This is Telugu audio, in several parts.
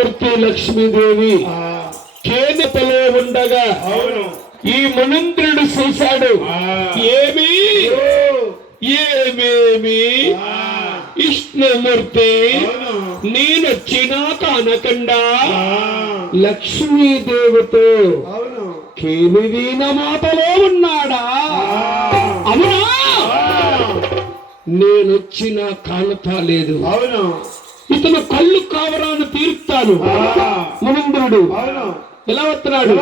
కృష్ణమూర్తి లక్ష్మీదేవి కేనిపలో ఉండగా ఈ మునీంద్రుడు చూశాడు. ఏమి ఏమేమి విష్ణుమూర్తి నేనొచ్చినా కానకుండా లక్ష్మీదేవితో కేమిదీన మాటలో ఉన్నాడా? అవునా? నేనొచ్చిన కానతా లేదు. ఇతను కళ్ళు కావరాను తీర్తాను. మునీంద్రుడు ఎలా వస్తున్నాడు?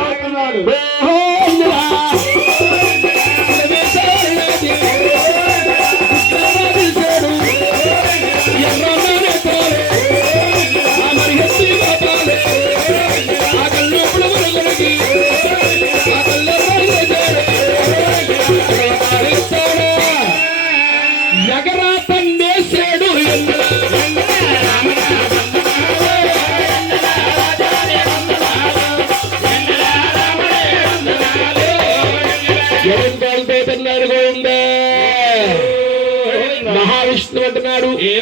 మహావిష్ణు అంటున్నాడు, ఏ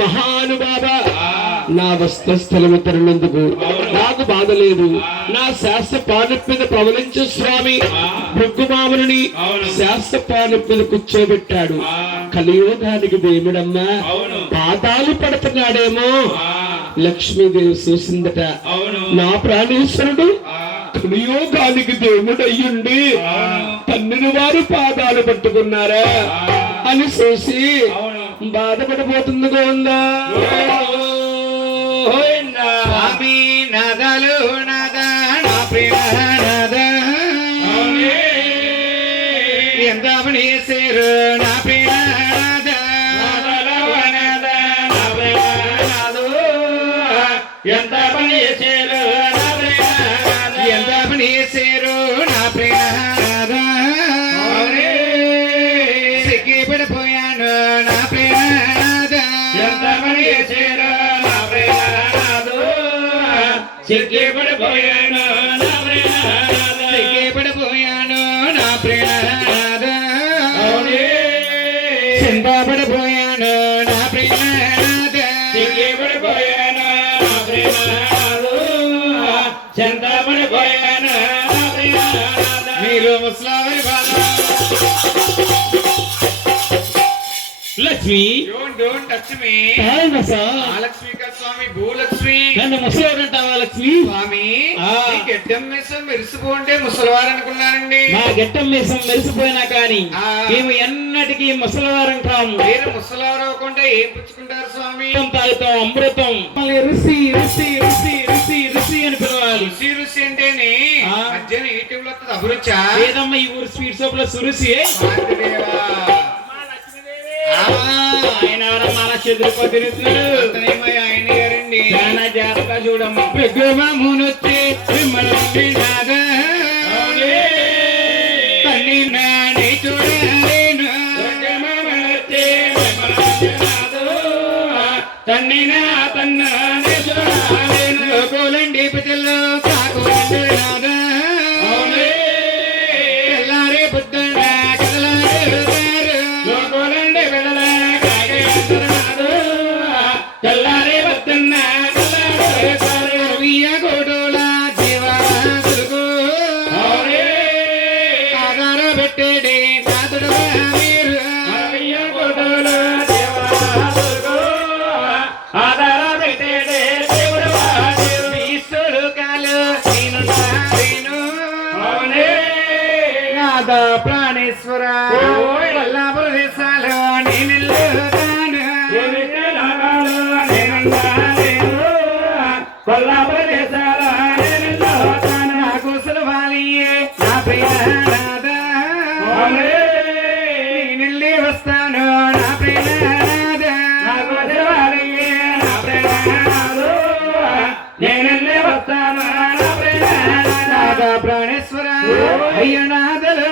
మహానుభావ, నా వస్త్రస్థలము తరుణందుకు నాకు బాధ లేదు. నా శాస్త్ర పానెప్పిద ప్రవలించు స్వామి భృగ్గుమాముని శాస్త్ర పానెప్పిద కూర్చోబెట్టాడు. కలియుగానికి దేవుడమ్మా పాదాలు పడుతున్నాడేమో. లక్ష్మీదేవి చూసిందట, నా ప్రాణేశ్వరుడు కలియుగానికి దేవుడయ్యుండి తన్నిని వారు పాదాలు పట్టుకున్నారా అని చూసి బాధపడిపోతుంది. గోవిందా నదలు నద నా ప్రేమ నద ఎంత పని చేశారు నా ప్రేమ నద ఎంత పని చేశారు ఎంత పని చేశారు నా ప్రేమ నద సిగ్గి పడిపోయాను నా ప్రేమ నద ఎంత పని చేశారు నా ప్రేమ సిగ్గి పడిపోయాను నా ప్రేమ సిగ్గి పడిపోయాను నా ప్రేమ చింత పడిపోయాను నా ప్రేమ సిగ్గి పడిపోయాను నా ప్రేమ చింత పడిపోయాను నా ప్రేమ మీరు ముసలావరి బాధ Lakshmi don't touch me Mahalakshmi కా స్వామి భూలక్ష్మి నన్ను ముసలివాడంటావా లక్ష్మి? స్వామి గెడ్డం మీసం మెరిసిపోంటే ముసలివారు అనుకున్నానండి. మా గెట్టం మీసం మెరిసిపోయినా కానీ మేము ఎన్నటికీ ముసలివారం కాము. మీరు ముసలివారు అవ్వకుండా ఏం పుచ్చుకుంటారు స్వామి? తాగుతాం అమృతం. ఋషి ఋషి ఋషి ఋషి ఋషి అని పిలవాలి. ఋషి ఋషి అంటేనే మధ్యన యూట్యూబ్ లో అభిరుచా లేదమ్మా, ఈ ఊరు స్వీట్ షాప్ లో సురుసి ఆయన ఎవరమ్మా అలా చెదిరిపో తిరుగుతున్నాడు? ఆయన గారండి. చాలా జాగ్రత్తగా చూడమ్మా. పెద్దమామునొచ్చి మిమ్మల్ని నాద తల్లి నాని చూడలేను తన్నినా తన్నాని చూడలేను కోలండి పిల్లలు కాకులండి నాద ఎల్లారే పొద్దున్న కదలారు కోలండి పిల్లల తెల్లారే పొద్దున్న గోడోల జీవాసుకు ఆధార పెట్టేడే నాదుడు మీరు గోడోల జీవాసుకు ఆధార పెట్టేడే దేవుడు ఈశ్వరు కాలు నాద ప్రాణేశ్వర వల్లాపుర దేశాలు నేనెల్లుతాను కొల్లాపుర దేశాల నాకు సులభాలియే నా ప్రియనాథ నేనెళ్ళి వస్తాను నా ప్రియనాథ నాకు సులభాలియే నా ప్రియనాథ నేనెళ్ళి వస్తాను నా ప్రియనాథ ప్రాణేశ్వర అయ్యనాథలు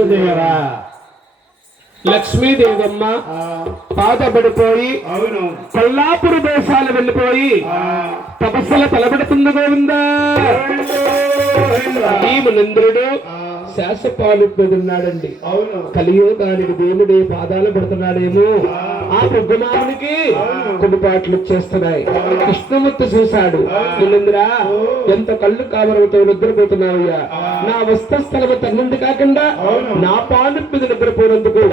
వసుదేవరా లక్ష్మీదేవమ్మ పాతబడిపోయి అవును కొల్లాపుర దేశాలు వెళ్ళిపోయి తపస్సుల తలబడుతుంది గోవిందా. ఈ మునింద్రుడు శాసపాలు ఉన్నాడండి. అవును కలియుగానికి దేవుడి పాదాలు పడుతున్నాడేమో. ఆ బుద్ధమామునికి కొన్నిపాట్లు వచ్చేస్తున్నాయి. కృష్ణమూర్తి చూశాడు, మునింద్రా ఎంత కళ్ళు కావరంతో నిద్రపోతున్నావయ్యా, నా వస్తస్థలము తన్నుండి కాకుండా నా పాలు మీద నిద్రపోయినందుకు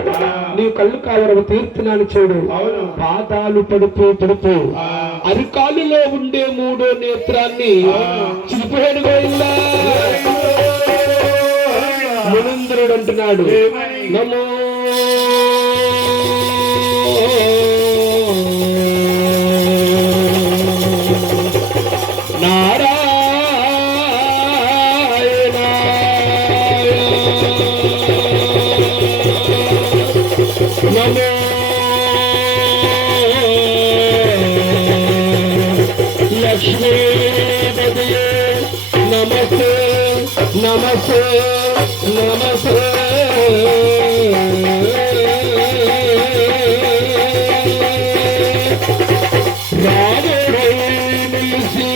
నీ కళ్ళు కావరము తీర్చున్నాను చూడు. పాదాలు పడుతూ పడుతూ అరికాలులో ఉండే మూడో నేత్రాన్ని చిరిపోయాడు గోవిందా. మునింద్రుడు అంటున్నాడు, నమో నమో లక్ష్మీపతియే నమస్తే నమస్తే నమస్తే. రాజుడై నిలిచి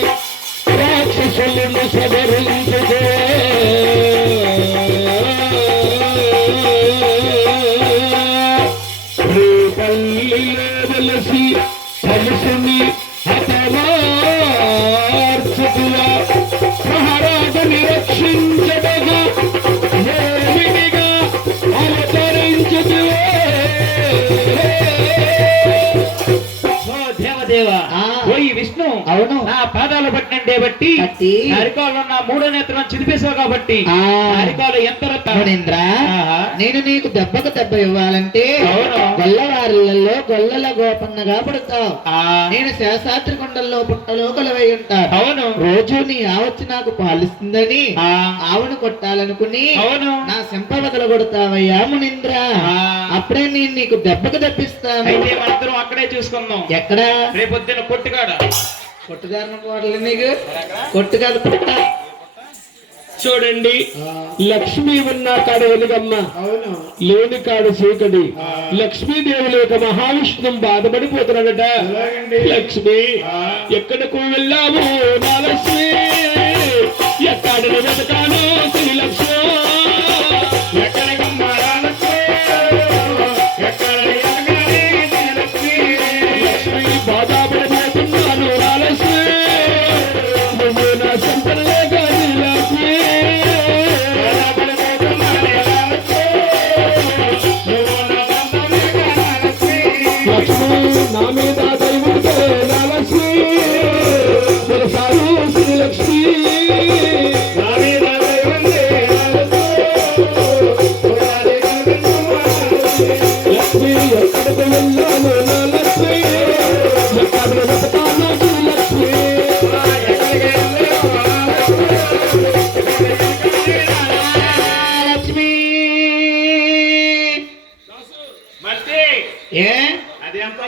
రాక్షసులను సదరించుకో, రేపల్లిలో వెలసి తలుసుని హతమార్చుకువా, మహారాజుని రక్షించడగా మోహినిగా అవతరించుకువే. దేవదేవ ఓయి విష్ణు, అవును నా పాదాలు పట్టినంటే బట్టి పట్టి అరికాలు నా మూడో నేత్రం చిదిపేసావు కాబట్టి అరికాలు ఎంత మునీంద్ర, నేను నీకు దెబ్బకు దెబ్బ ఇవ్వాలంటే అవును. గొల్లవారిలలో గొల్లల గోపన్నగా పడతావు. నేను శేషాద్రి కొండల్లో పుట్టలో కొలవై ఉంటాను. అవును రోజు నీ ఆవచ్చి నాకు పాలిస్తుందని ఆవును కొట్టాలనుకుని అవును నా సింపవదలు కొడతావయ్యా మునీంద్ర. అప్పుడే నేను నీకు దెబ్బకు దప్పిస్తాను. అయితే మనందరం అక్కడే చూసుకుందాం. ఎక్కడా? రేపొద్దున కొట్టుకాడ. కొట్టుదారిన పోవట్లే నీకు, కొట్టు కాదు పుట్ట. చూడండి, లక్ష్మి ఉన్న కాడ వెలుగమ్మ, అవును లేని కాడ చీకటి. లక్ష్మీదేవి లేక మహావిష్ణువు బాధపడిపోతున్నాడట. లక్ష్మి ఎక్కడకు వెళ్ళాము నా లక్ష్మి, ఎక్కడ వెతకాను శ్రీ లక్ష్మి, ఎక్కడికి మారాలక్ష్మి, ఎక్కడ ఎదగాలి లక్ష్మి, లక్ష్మి బాధపడిపోతున్నాను నా లక్ష్మి, నువ్వు నా సంపదలే కాదు లక్ష్మి. లక్ష్మి నా మీద దైవంతో నా లక్ష్మి, తెలుసారు శ్రీ లక్ష్మి. లక్ష్మి ఎక్కడికి వెళ్ళాను నా లక్ష్మి, ఎక్కడ వెతకాను శ్రీ లక్ష్మి. లక్ష్మి మర్చి ఏ అది అంతా